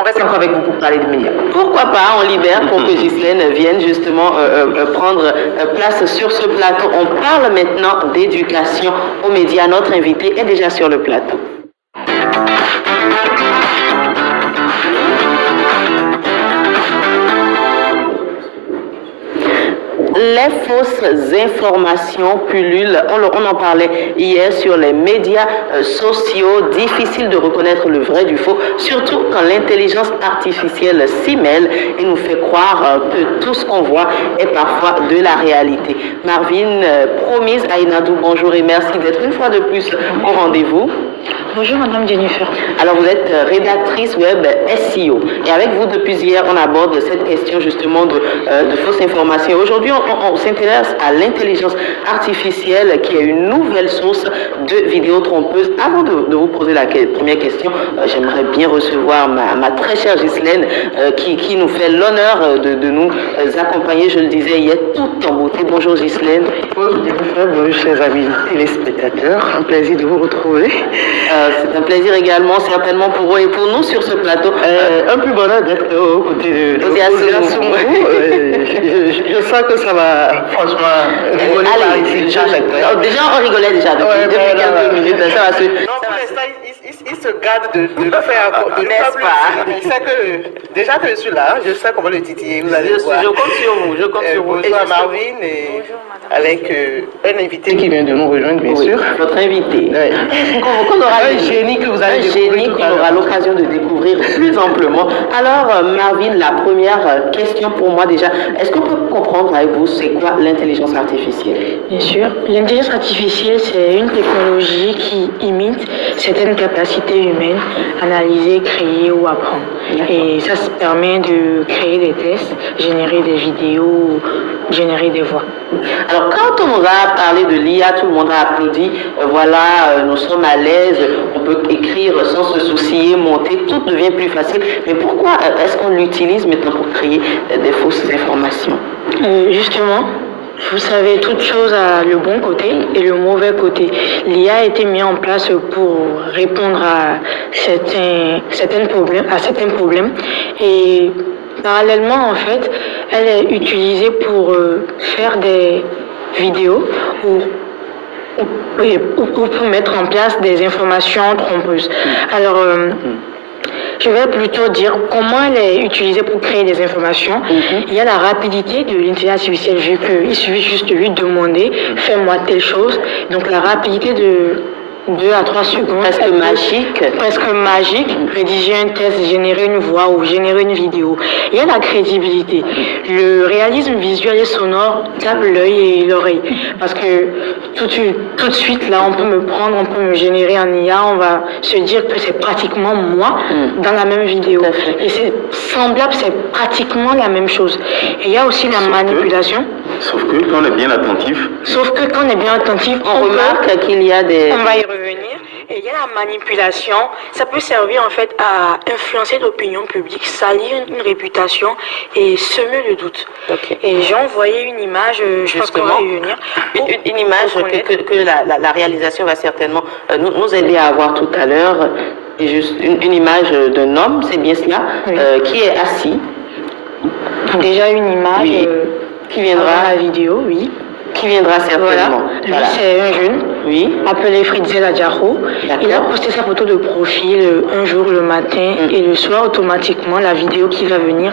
on reste encore avec vous pour parler de médias. Pourquoi pas, on libère pour que Ghislaine vienne justement prendre place sur ce plateau. On parle maintenant d'éducation aux médias. Notre invité est déjà sur le plateau. Les fausses informations pullulent, on en parlait hier sur les médias sociaux, difficile de reconnaître le vrai du faux, surtout quand l'intelligence artificielle s'y mêle et nous fait croire que tout ce qu'on voit est parfois de la réalité. Marvin, promise Aïnadou, bonjour et merci d'être une fois de plus au rendez-vous. Bonjour Madame Jennifer. Alors vous êtes rédactrice web SEO et avec vous depuis hier on aborde cette question justement de fausses informations. Aujourd'hui on s'intéresse à l'intelligence artificielle qui est une nouvelle source de vidéos trompeuses. Avant de vous poser la première question, j'aimerais bien recevoir ma très chère Ghislaine qui nous fait l'honneur de nous accompagner, je le disais hier, tout en beauté. Bonjour Ghislaine. Bonjour Jennifer, bonjour chers amis téléspectateurs, un plaisir de vous retrouver. C'est un plaisir également, certainement pour eux et pour nous sur ce plateau. Un plus bonheur d'être aux côtés de Oziassoumou. Je sens que ça va franchement rigoler par ici. Déjà, on rigolait déjà depuis quelques minutes. Ça va se... Non, pour l'instant, il se garde de le faire encore. N'est-ce pas? Il sait que, déjà que je suis là, je sais comment le titiller. Vous allez voir. Je compte sur vous. Je compte sur vous. Bonjour Marvin et avec un invité qui vient de nous rejoindre, bien sûr. Votre invité. Oui. Qu'on aura un génie que vous allez découvrir. qu'on aura l'occasion de découvrir plus amplement. Alors, Marvin, la première question pour moi déjà, est-ce qu'on peut comprendre avec vous c'est quoi l'intelligence artificielle? Bien sûr. L'intelligence artificielle, c'est une technologie qui imite certaines capacités humaines, analyser, créer ou apprendre. Et ça permet de créer des tests, générer des vidéos, générer des voix. Alors, quand on nous a parlé de l'IA, tout le monde a applaudi. Voilà, nous sommes à l'aise, on peut écrire sans se soucier, monter, tout devient plus facile. Mais pourquoi est-ce qu'on l'utilise maintenant pour créer des fausses informations? Justement, vous savez, toute chose a le bon côté et le mauvais côté. L'IA a été mis en place pour répondre à certains problèmes. Et parallèlement, en fait, elle est utilisée pour faire des vidéos ou pour mettre en place des informations trompeuses. Alors, je vais plutôt dire comment elle est utilisée pour créer des informations. Il y a la rapidité de l'intelligence artificielle, vu qu'il suffit juste de lui demander « fais-moi telle chose ». Donc la rapidité de 2 à 3 secondes. Presque magique. Rédiger un test, générer une voix ou générer une vidéo. Il y a la crédibilité. Le réalisme visuel et sonore tape l'œil et l'oreille. Parce que tout de suite, là, on peut me générer un IA, on va se dire que c'est pratiquement moi dans la même vidéo. Et c'est semblable, c'est pratiquement la même chose. Et il y a aussi la manipulation. Sauf que quand on est bien attentif. On remarque qu'il y a des... On va y revenir. Et il y a la manipulation. Ça peut servir en fait à influencer l'opinion publique, salir une réputation et semer le doute. Et j'ai envoyé une image, je pense qu'on va y venir. Une image que la réalisation va certainement nous aider à avoir tout à l'heure. Et juste une image d'un homme, c'est bien cela, qui est assis. Déjà une image qui viendra à la vidéo, qui viendra certainement. Lui, c'est un jeune appelé Fritzel Adjaro. Il a posté sa photo de profil un jour le matin et le soir, automatiquement, la vidéo qui va venir